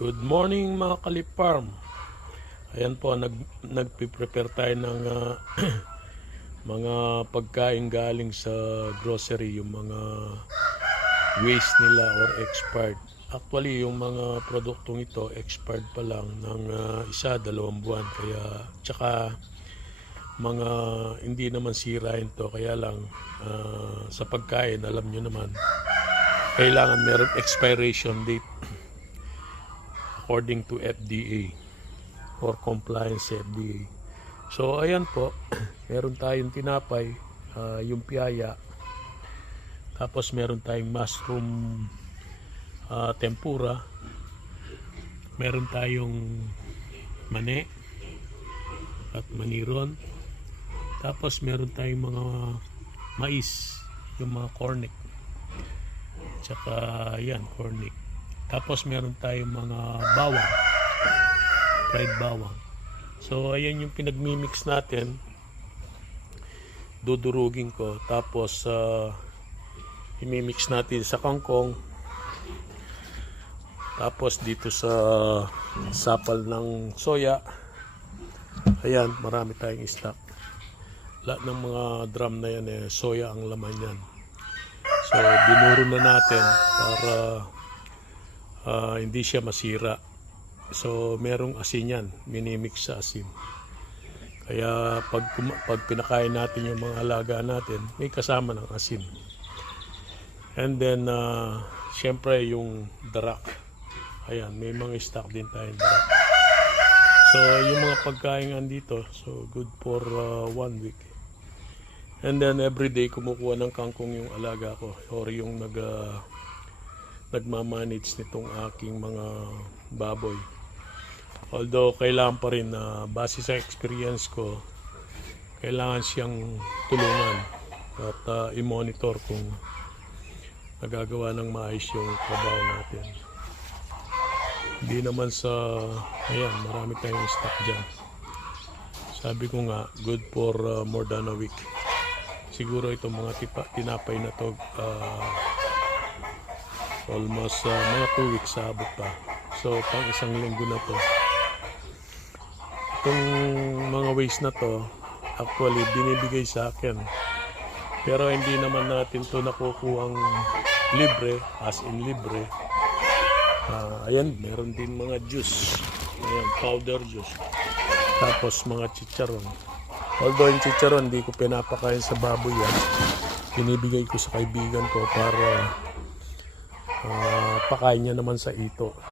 Good morning mga Kalifarm. Ayan po, nagpiprepare tayo ng mga pagkain galing sa grocery, yung mga waste nila or expired. Actually, yung mga produktong ito, expired pa lang ng 1-2 buwan. Kaya, tsaka mga hindi naman sirain to. Kaya lang, sa pagkain, alam nyo naman, kailangan meron expiration date according to FDA or compliance sa FDA. So ayan po, meron tayong tinapay, yung piyaya, tapos meron tayong mushroom tempura, meron tayong mani at maniron, tapos meron tayong mga mais, yung mga cornic, tsaka yan, cornic. Tapos meron tayong mga bawang, fried bawang. So ayan yung pinagmimix natin. Dudurugin ko. Tapos imimix natin sa kangkong. Tapos dito sa sapal ng soya. Ayan, marami tayong stock. Lahat ng mga drum na yan soya ang laman yan. So dinuro na natin para hindi siya masira. So merong asin yan, minimix sa asin. Kaya pag pinakain natin yung mga alaga natin, may kasama ng asin. And then syempre yung darak. Ayan, may mga stock din tayong darak. So yung mga pagkain andito, so good for 1 week. And then everyday kumukuha ng kangkong yung alaga ko or yung nagmamanage nitong aking mga baboy. Although kailangan pa rin na base sa experience ko, kailangan siyang tulungan at i-monitor kung nagagawa ng maayos yung trabaho natin. Hindi naman sa, ayan, marami tayong stock dyan. Sabi ko nga, good for more than a week. Siguro itong mga tinapay na to, almost mga 2 weeks abot pa. So pang 1 linggo na to. Itong mga waste na to, actually binibigay sa akin. Pero hindi naman natin to nakukuhang libre, as in libre. Ayan, meron din mga juice. Ayan, powder juice. Tapos mga chicharon. Although yung chicharon, hindi ko pinapakain sa baboy yan. Binibigay ko sa kaibigan ko para pakain niya naman sa ito.